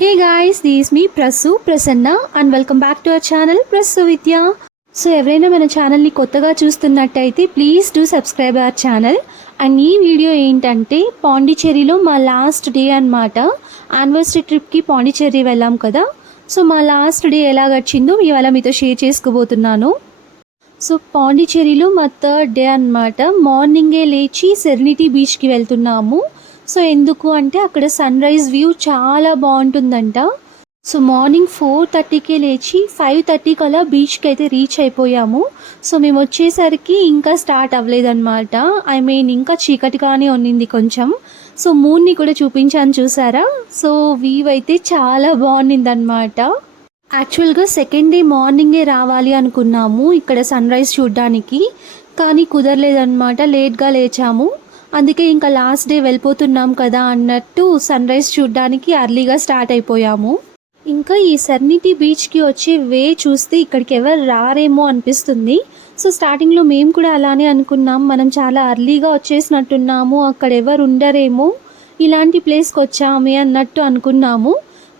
Hey guys this me Prasu Prasanna and welcome back to our channel Prasu Vidya so ఎవరైనా మన ఛానల్ని కొత్తగా చూస్తున్నట్టయితే please do subscribe our channel and ఈ video ఏంటంటే పాండిచ్చేరిలో మా లాస్ట్ డే అనమాట యానివర్సరీ ట్రిప్కి పాండిచ్చేరి వెళ్ళాం కదా సో మా లాస్ట్ డే ఎలా గడిచిందో ఇవాళ మీతో షేర్ చేసుకోబోతున్నాను సో పాండిచ్చేరిలో మా థర్డ్ డే అనమాట మార్నింగే లేచి సెర్నిటీ బీచ్కి వెళ్తున్నాము సో ఎందుకు అంటే అక్కడ సన్ రైజ్ వ్యూ చాలా బాగుంటుందంట సో మార్నింగ్ ఫోర్ థర్టీకే లేచి ఫైవ్ థర్టీకి అలా బీచ్కి అయితే రీచ్ అయిపోయాము సో మేము వచ్చేసరికి ఇంకా స్టార్ట్ అవ్వలేదన్నమాట ఐ మీన్ ఇంకా చీకటిగానే ఉన్నింది కొంచెం సో మూన్ని కూడా చూపించాను చూసారా సో వ్యూ అయితే చాలా బాగుండింది అనమాట యాక్చువల్గా సెకండ్ డే మార్నింగే రావాలి అనుకున్నాము ఇక్కడ సన్ రైజ్ చూడ్డానికి కానీ కుదరలేదన్నమాట లేట్గా లేచాము అందుకే ఇంకా లాస్ట్ డే వెళ్ళిపోతున్నాం కదా అన్నట్టు సన్ రైజ్ చూడ్డానికి అర్లీగా స్టార్ట్ అయిపోయాము ఇంకా ఈ సర్నిటీ బీచ్కి వచ్చే వే చూస్తే ఇక్కడికి ఎవరు రారేమో అనిపిస్తుంది సో స్టార్టింగ్లో మేము కూడా అలానే అనుకున్నాం మనం చాలా అర్లీగా వచ్చేసినట్టున్నాము అక్కడ ఎవరు ఉండరేమో ఇలాంటి ప్లేస్కి వచ్చామే అన్నట్టు అనుకున్నాము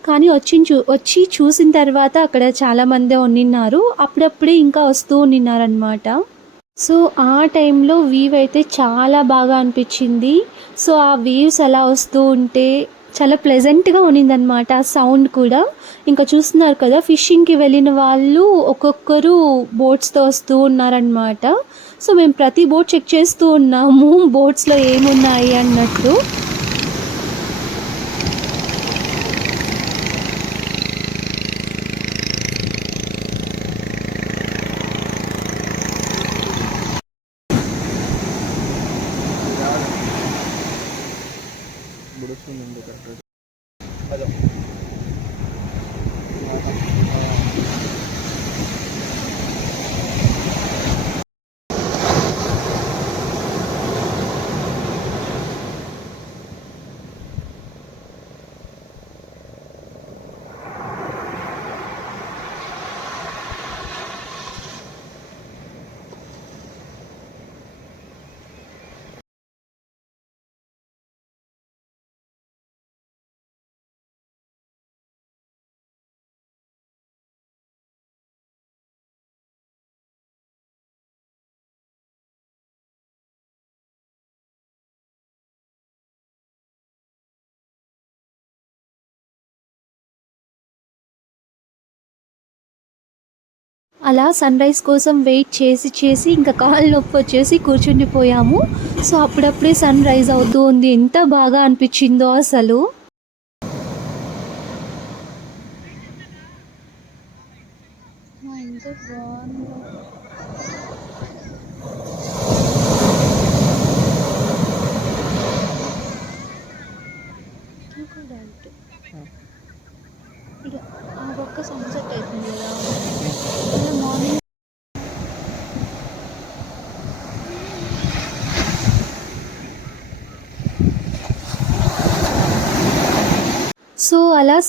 కానీ వచ్చి చూ వచ్చి చూసిన తర్వాత అక్కడ చాలామందే ఉండిన్నారు అప్పుడప్పుడే ఇంకా వస్తూ ఉన్నారనమాట సో ఆ టైంలో వీవ్ అయితే చాలా బాగా అనిపించింది సో ఆ వీవ్స్ అలా వస్తూ ఉంటే చాలా ప్లెజెంట్గా ఉన్నిందనమాట ఆ సౌండ్ కూడా ఇంకా చూస్తున్నారు కదా ఫిషింగ్కి వెళ్ళిన వాళ్ళు ఒక్కొక్కరు బోట్స్తో వస్తూ ఉన్నారనమాట సో మేము ప్రతి బోట్ చెక్ చేస్తూ ఉన్నాము బోట్స్లో ఏమున్నాయి అన్నట్టు Hello. అలా సన్ రైజ్ కోసం వెయిట్ చేసి చేసి ఇంకా కాలు నొప్పి వచ్చేసి కూర్చుండిపోయాము సో అప్పుడప్పుడే సన్ రైజ్ అవుతూ ఉంది ఎంత బాగా అనిపించిందో అసలు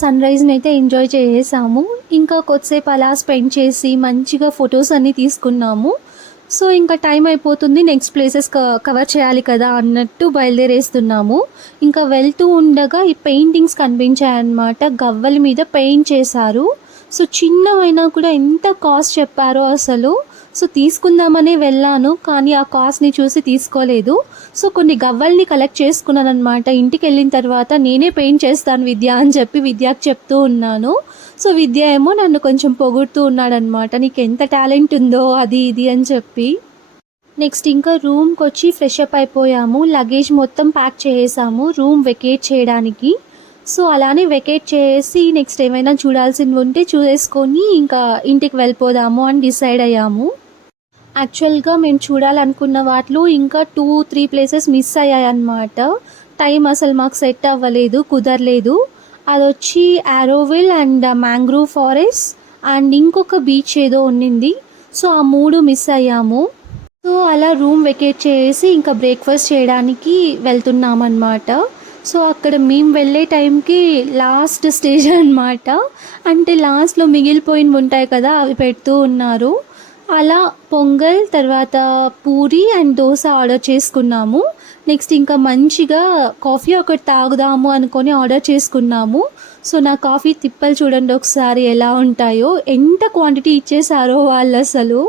సన్ రైజ్ని అయితే ఎంజాయ్ చేసాము ఇంకా కొద్దిసేపు అలా స్పెండ్ చేసి మంచిగా ఫొటోస్ అన్నీ తీసుకున్నాము సో ఇంకా టైం అయిపోతుంది నెక్స్ట్ ప్లేసెస్ కవర్ చేయాలి కదా అన్నట్టు బయలుదేరేస్తున్నాము ఇంకా వెళ్తూ ఉండగా ఈ పెయింటింగ్స్ కనిపించాయన్నమాట గవ్వల మీద పెయింట్ చేశారు సో చిన్నవైనా కూడా ఎంత కాస్ట్ చెప్పారో అసలు సో తీసుకుందామనే వెళ్ళాను కానీ ఆ కాస్ట్ని చూసి తీసుకోలేదు సో కొన్ని గవ్వల్ని కలెక్ట్ చేసుకున్నాను అనమాట ఇంటికి వెళ్ళిన తర్వాత నేనే పెయింట్ చేస్తాను విద్య అని చెప్పి విద్యకు చెప్తూ ఉన్నాను సో విద్య ఏమో నన్ను కొంచెం పొగుడుతూ ఉన్నాడనమాట నీకు ఎంత టాలెంట్ ఉందో అది ఇది అని చెప్పి నెక్స్ట్ ఇంకా రూమ్కి వచ్చి ఫ్రెష్ అప్ అయిపోయాము లగేజ్ మొత్తం ప్యాక్ చేసేసాము రూమ్ వెకేట్ చేయడానికి సో అలానే వెకేట్ చేసి నెక్స్ట్ ఏమైనా చూడాల్సింది ఉంటే చూసేసుకొని ఇంకా ఇంటికి వెళ్ళిపోదాము అని డిసైడ్ అయ్యాము యాక్చువల్గా మేము చూడాలనుకున్న వాటిలో ఇంకా టూ త్రీ ప్లేసెస్ మిస్ అయ్యాయి అన్నమాట టైం అసలు మాకు సెట్ అవ్వలేదు కుదరలేదు అది వచ్చి Auroville and mangrove forest and ఇంకొక బీచ్ ఏదో ఉండింది సో ఆ మూడు మిస్ అయ్యాము సో అలా రూమ్ వెకేట్ చేసి ఇంకా బ్రేక్ఫాస్ట్ చేయడానికి వెళ్తున్నామన్నమాట సో అక్కడ మేము వెళ్ళే టైంకి లాస్ట్ స్టేజ్ అనమాట అంటే లాస్ట్లో మిగిలిపోయినవి ఉంటాయి కదా అవి పెడుతూ ఉన్నారు అలా పొంగల్ తర్వాత పూరి అండ్ దోశ ఆర్డర్ చేసుకున్నాము నెక్స్ట్ ఇంకా మంచిగా కాఫీ ఒకటి తాగుదాము అనుకొని ఆర్డర్ చేసుకున్నాము సో నా కాఫీ తిప్పలు చూడండి ఒకసారి ఎలా ఉంటాయో ఎంత క్వాంటిటీ ఇచ్చేసారో వాళ్ళు అసలు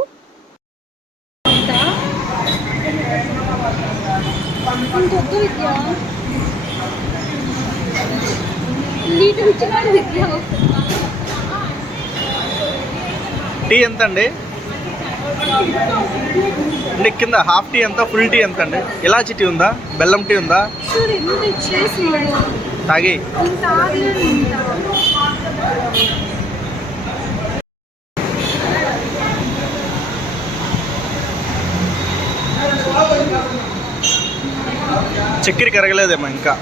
టీ ఎంత అండి అంటే కింద హాఫ్ టీ ఎంత ఫుల్ టీ ఎంత అండి ఇలాచి టీ ఉందా బెల్లం టీ ఉందా తాగి చక్కెర కరగలేదేమో ఇంకా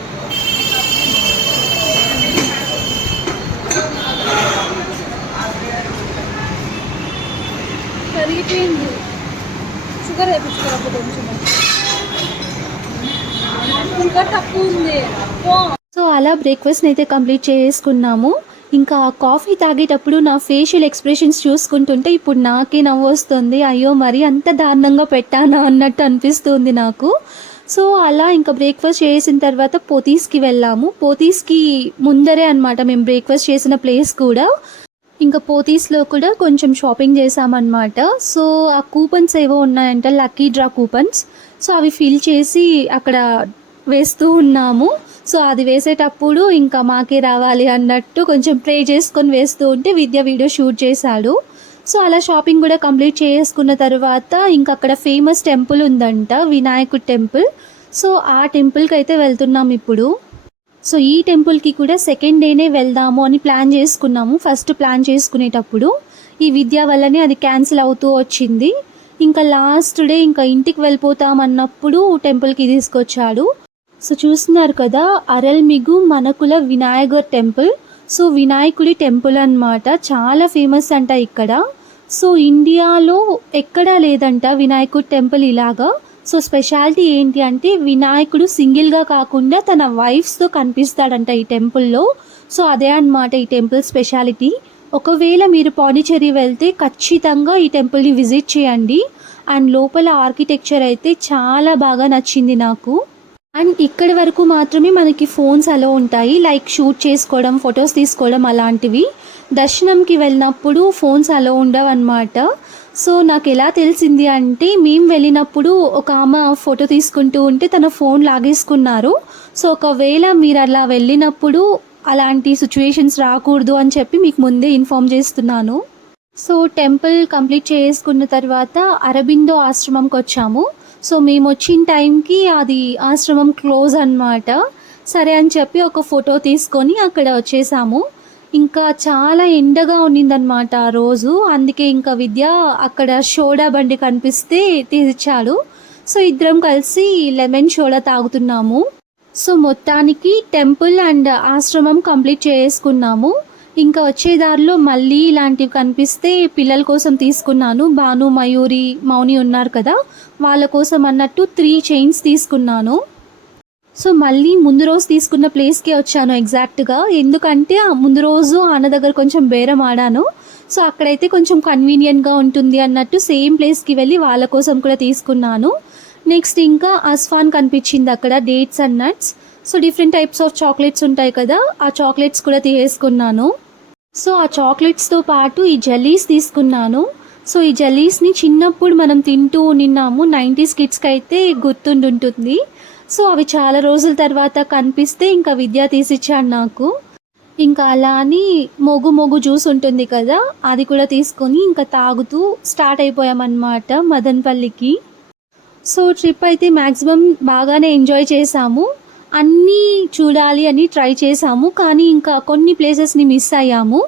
కరిగిపోయింది షుగర్ వేపించుకోకపోతే కొంచెం ఇంకా తక్కువ ఉంది సో అలా బ్రేక్ఫాస్ట్ని అయితే కంప్లీట్ చేసుకున్నాము ఇంకా కాఫీ తాగేటప్పుడు నా ఫేషియల్ ఎక్స్ప్రెషన్స్ చూసుకుంటుంటే ఇప్పుడు నాకే నవ్వు వస్తుంది అయ్యో మరి అంత దారుణంగా పెట్టానా అన్నట్టు అనిపిస్తుంది నాకు సో అలా ఇంకా బ్రేక్ఫాస్ట్ చేసిన తర్వాత పోతీస్కి వెళ్ళాము పోతీస్కి ముందరే అనమాట మేము బ్రేక్ఫాస్ట్ చేసిన ప్లేస్ కూడా ఇంకా పోతీస్లో కూడా కొంచెం షాపింగ్ చేసామన్నమాట సో ఆ కూపన్స్ ఏవో ఉన్నాయంట లక్కీ డ్రా కూపన్స్ సో అవి ఫిల్ చేసి అక్కడ వేస్తూ ఉన్నాము సో అది వేసేటప్పుడు ఇంకా మాకే రావాలి అన్నట్టు కొంచెం ప్రే చేసుకొని వేస్తూ ఉంటే విద్య వీడియో షూట్ చేశాడు సో అలా షాపింగ్ కూడా కంప్లీట్ చేసుకున్న తర్వాత ఇంకా అక్కడ ఫేమస్ టెంపుల్ ఉందంట వినాయకుడు టెంపుల్ సో ఆ టెంపుల్కి అయితే వెళ్తున్నాం ఇప్పుడు సో ఈ టెంపుల్కి కూడా సెకండ్ డేనే వెళ్దాము అని ప్లాన్ చేసుకున్నాము ఫస్ట్ ప్లాన్ చేసుకునేటప్పుడు ఈ విద్య వల్లనే అది క్యాన్సిల్ అవుతూ వచ్చింది ఇంకా లాస్ట్ డే ఇంకా ఇంటికి వెళ్ళిపోతామన్నప్పుడు టెంపుల్కి తీసుకొచ్చాడు సో చూస్తున్నారు కదా అరల్మిగు మనకుల వినాయకర్ టెంపుల్ సో వినాయకుడి టెంపుల్ అనమాట చాలా ఫేమస్ అంట ఇక్కడ సో ఇండియాలో ఎక్కడా లేదంట వినాయకుడి టెంపుల్ ఇలాగా సో స్పెషాలిటీ ఏంటి అంటే వినాయకుడు సింగిల్గా కాకుండా తన వైఫ్స్తో కనిపిస్తాడంట ఈ టెంపుల్లో సో అదే అనమాట ఈ టెంపుల్ స్పెషాలిటీ ఒకవేళ మీరు పాండిచేరి వెళ్తే ఖచ్చితంగా ఈ టెంపుల్ని విజిట్ చేయండి అండ్ లోపల ఆర్కిటెక్చర్ అయితే చాలా బాగా నచ్చింది నాకు అండ్ ఇక్కడి వరకు మాత్రమే మనకి ఫోన్స్ అలో ఉంటాయి లైక్ షూట్ చేసుకోవడం ఫొటోస్ తీసుకోవడం అలాంటివి దర్శనంకి వెళ్ళినప్పుడు ఫోన్స్ అలో ఉండవు అనమాట సో నాకు ఎలా తెలిసింది అంటే మేము వెళ్ళినప్పుడు ఒక ఆమె ఫోటో తీసుకుంటూ ఉంటే తన ఫోన్ లాగేసుకున్నారు సో ఒకవేళ మీరు అలా వెళ్ళినప్పుడు అలాంటి సిచ్యువేషన్స్ రాకూడదు అని చెప్పి మీకు ముందే ఇన్ఫామ్ చేస్తున్నాను సో టెంపుల్ కంప్లీట్ చేసుకున్న తర్వాత అరబిందో ఆశ్రమంకి వచ్చాము సో మేము వచ్చిన టైంకి అది ఆశ్రమం క్లోజ్ అనమాట సరే అని చెప్పి ఒక ఫోటో తీసుకొని అక్కడ వచ్చేసాము ఇంకా చాలా ఎండగా ఉన్నిందనమాట ఆ రోజు అందుకే ఇంకా విద్య అక్కడ షోడా బండి కనిపిస్తే తీర్చాడు సో ఇద్దరం కలిసి లెమన్ షోడా తాగుతున్నాము సో మొత్తానికి టెంపుల్ అండ్ ఆశ్రమం కంప్లీట్ చేసుకున్నాము ఇంకా వచ్చే దారిలో మళ్ళీ ఇలాంటివి కనిపిస్తే పిల్లల కోసం తీసుకున్నాను భాను మయూరి మౌని ఉన్నారు కదా వాళ్ళ కోసం అన్నట్టు త్రీ చైన్స్ తీసుకున్నాను సో మళ్ళీ ముందు రోజు తీసుకున్న ప్లేస్కే వచ్చాను ఎగ్జాక్ట్గా ఎందుకంటే ముందు రోజు అన్న దగ్గర కొంచెం బేరం ఆడాను సో అక్కడైతే కొంచెం కన్వీనియంట్గా ఉంటుంది అన్నట్టు సేమ్ ప్లేస్కి వెళ్ళి వాళ్ళ కోసం కూడా తీసుకున్నాను నెక్స్ట్ ఇంకా అస్ఫాన్ కనిపించింది అక్కడ dates and nuts so different types of chocolates ఉంటాయి కదా ఆ చాక్లెట్స్ కూడా తీసుకున్నాను సో ఆ చాక్లెట్స్తో పాటు ఈ జెల్లీస్ తీసుకున్నాను సో ఈ జెల్లీస్ని చిన్నప్పుడు మనం తింటూ నిన్నాము నైంటీస్ కిడ్స్కి అయితే గుర్తుండుంటుంది సో అవి చాలా రోజుల తర్వాత కనిపిస్తే ఇంకా విద్య తీసిచ్చాడు నాకు ఇంకా అలా అని మొగు మొగు జ్యూస్ ఉంటుంది కదా అది కూడా తీసుకొని ఇంకా తాగుతూ స్టార్ట్ అయిపోయామన్నమాట మదన్పల్లికి సో ట్రిప్ అయితే మ్యాక్సిమం బాగానే ఎంజాయ్ చేసాము అన్నీ చూడాలి అని ట్రై చేసాము కానీ ఇంకా కొన్ని ప్లేసెస్ని మిస్ అయ్యాము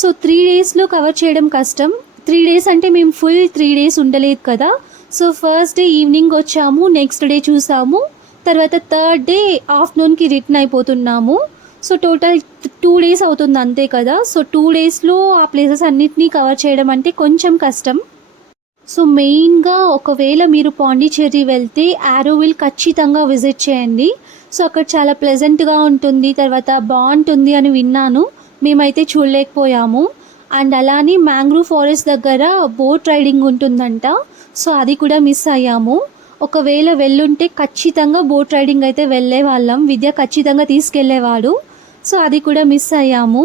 సో త్రీ డేస్లో కవర్ చేయడం కష్టం త్రీ డేస్ అంటే మేము ఫుల్ త్రీ డేస్ ఉండలేదు కదా సో ఫస్ట్ డే ఈవినింగ్ వచ్చాము నెక్స్ట్ డే చూసాము తర్వాత థర్డ్ డే ఆఫ్టర్నూన్కి రిటర్న్ అయిపోతున్నాము సో టోటల్ టూ డేస్ అవుతుంది అంతే కదా సో టూ డేస్లో ఆ ప్లేసెస్ అన్నిటినీ కవర్ చేయడం అంటే కొంచెం కష్టం సో మెయిన్గా ఒకవేళ మీరు పాండిచ్చేరి వెళ్తే ఆరోవిల్ ఖచ్చితంగా విజిట్ చేయండి సో అక్కడ చాలా ప్లెజెంట్గా ఉంటుంది తర్వాత బాగుంటుంది అని విన్నాను మేమైతే చూడలేకపోయాము అండ్ అలానే మ్యాంగ్రూవ్ ఫారెస్ట్ దగ్గర బోట్ రైడింగ్ ఉంటుందంట సో అది కూడా మిస్ అయ్యాము ఒకవేళ వెళ్ళుంటే ఖచ్చితంగా బోట్ రైడింగ్ అయితే వెళ్ళే వాళ్ళం విద్య ఖచ్చితంగా తీసుకెళ్ళేవాడు సో అది కూడా మిస్ అయ్యాము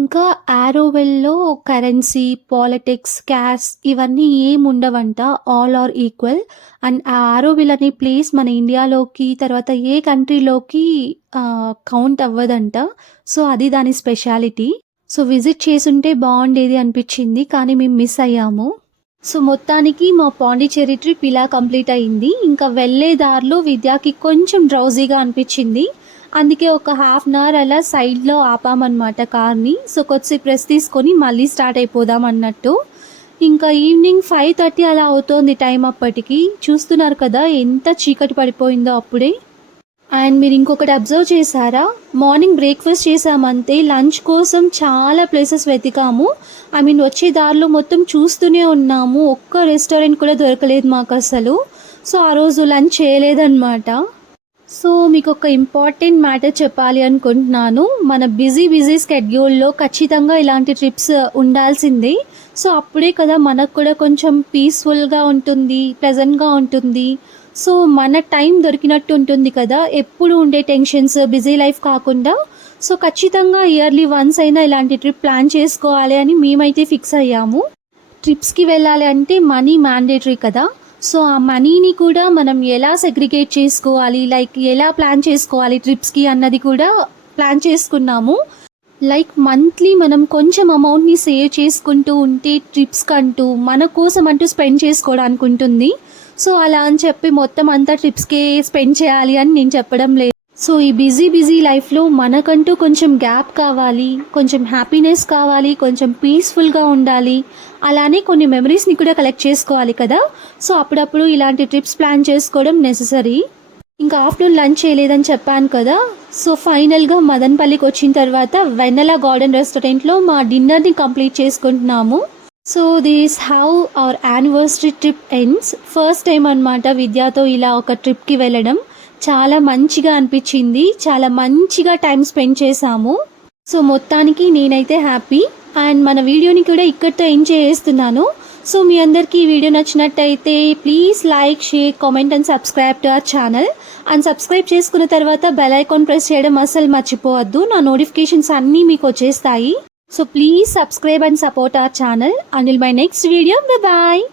ఇంకా ఆరోవెల్లో కరెన్సీ పాలిటిక్స్ క్యాష్ ఇవన్నీ ఏం ఉండవంట ఆల్ ఆర్ ఈక్వల్ అండ్ ఆ ఆరోవెల్ అనే ప్లేస్ మన ఇండియాలోకి తర్వాత ఏ కంట్రీలోకి కౌంట్ అవ్వదంట సో అది దాని స్పెషాలిటీ సో విజిట్ చేసుంటే బాగుండేది అనిపించింది కానీ మేము మిస్ అయ్యాము సో మొత్తానికి మా పాండిచేరి ట్రిప్ ఇలా కంప్లీట్ అయింది ఇంకా వెళ్ళే దారిలో విద్యాకి కొంచెం డ్రౌజీగా అనిపించింది అందుకే ఒక హాఫ్ అన్ అవర్ అలా సైడ్లో ఆపామన్నమాట కార్ని సో కొద్దిసేపు రెస్ట్ తీసుకొని మళ్ళీ స్టార్ట్ అయిపోదాం అన్నట్టు ఇంకా ఈవినింగ్ ఫైవ్ థర్టీ అలా అవుతోంది టైం అప్పటికి చూస్తున్నారు కదా ఎంత చీకటి పడిపోయిందో అప్పుడే అండ్ మీరు ఇంకొకటి అబ్జర్వ్ చేశారా మార్నింగ్ బ్రేక్ఫాస్ట్ చేసామంతే లంచ్ కోసం చాలా ప్లేసెస్ వెతికాము ఐ మీన్ వచ్చే దారిలో మొత్తం చూస్తూనే ఉన్నాము ఒక్క రెస్టారెంట్ కూడా దొరకలేదు మాకు అసలు సో ఆ రోజు లంచ్ చేయలేదన్నమాట సో మీకు ఒక ఇంపార్టెంట్ మ్యాటర్ చెప్పాలి అనుకుంటున్నాను మన బిజీ బిజీ స్కెడ్యూల్లో ఖచ్చితంగా ఇలాంటి ట్రిప్స్ ఉండాల్సింది సో అప్పుడే కదా మనకు కూడా కొంచెం పీస్ఫుల్గా ఉంటుంది ప్రజెంట్గా ఉంటుంది సో మన టైం దొరికినట్టు ఉంటుంది కదా ఎప్పుడు ఉండే టెన్షన్స్ బిజీ లైఫ్ కాకుండా సో ఖచ్చితంగా ఇయర్లీ వన్స్ అయినా ఇలాంటి ట్రిప్ ప్లాన్ చేసుకోవాలి అని మేమైతే ఫిక్స్ అయ్యాము ట్రిప్స్కి వెళ్ళాలి అంటే మనీ మ్యాండేటరీ కదా సో ఆ మనీని కూడా మనం ఎలా సెగ్రిగేట్ చేసుకోవాలి లైక్ ఎలా ప్లాన్ చేసుకోవాలి ట్రిప్స్కి అన్నది కూడా ప్లాన్ చేసుకున్నాము లైక్ మంత్లీ మనం కొంచెం అమౌంట్ని సేవ్ చేసుకుంటూ ఉంటే ట్రిప్స్ కంటూ మన కోసం అంటూ స్పెండ్ చేసుకోవడానికి ఉంటుంది సో అలా అని చెప్పి మొత్తం అంతా ట్రిప్స్కి స్పెండ్ చేయాలి అని నేను చెప్పడం లేదు సో ఈ బిజీ బిజీ లైఫ్లో మనకంటూ కొంచెం గ్యాప్ కావాలి కొంచెం హ్యాపీనెస్ కావాలి కొంచెం పీస్ఫుల్గా ఉండాలి అలానే కొన్ని మెమరీస్ని కూడా కలెక్ట్ చేసుకోవాలి కదా సో అప్పుడప్పుడు ఇలాంటి ట్రిప్స్ ప్లాన్ చేసుకోవడం నెససరీ ఇంకా ఆఫ్టర్నూన్ లంచ్ చేయలేదని చెప్పాను కదా సో ఫైనల్గా మదన్పల్లికి వచ్చిన తర్వాత వెన్నెల గార్డెన్ రెస్టారెంట్లో మా డిన్నర్ని కంప్లీట్ చేసుకుంటున్నాము so this how our anniversary trip ends first time అనమాట విద్యతో ఇలా ఒక ట్రిప్కి వెళ్ళడం చాలా మంచిగా అనిపించింది చాలా మంచిగా టైం స్పెండ్ చేశాము సో మొత్తానికి నేనైతే హ్యాపీ అండ్ మన వీడియోని కూడా ఇక్కడితో ఎంజాయ్ చేస్తున్నాను సో మీ అందరికీ ఈ వీడియో నచ్చినట్టయితే please like share comment and subscribe to our channel and subscribe చేసుకున్న తర్వాత బెల్ ఐకాన్ ప్రెస్ చేయడం అసలు మర్చిపోవద్దు నా నోటిఫికేషన్స్ అన్నీ మీకు వచ్చేస్తాయి So please subscribe and support our channel. Until my next video, bye bye.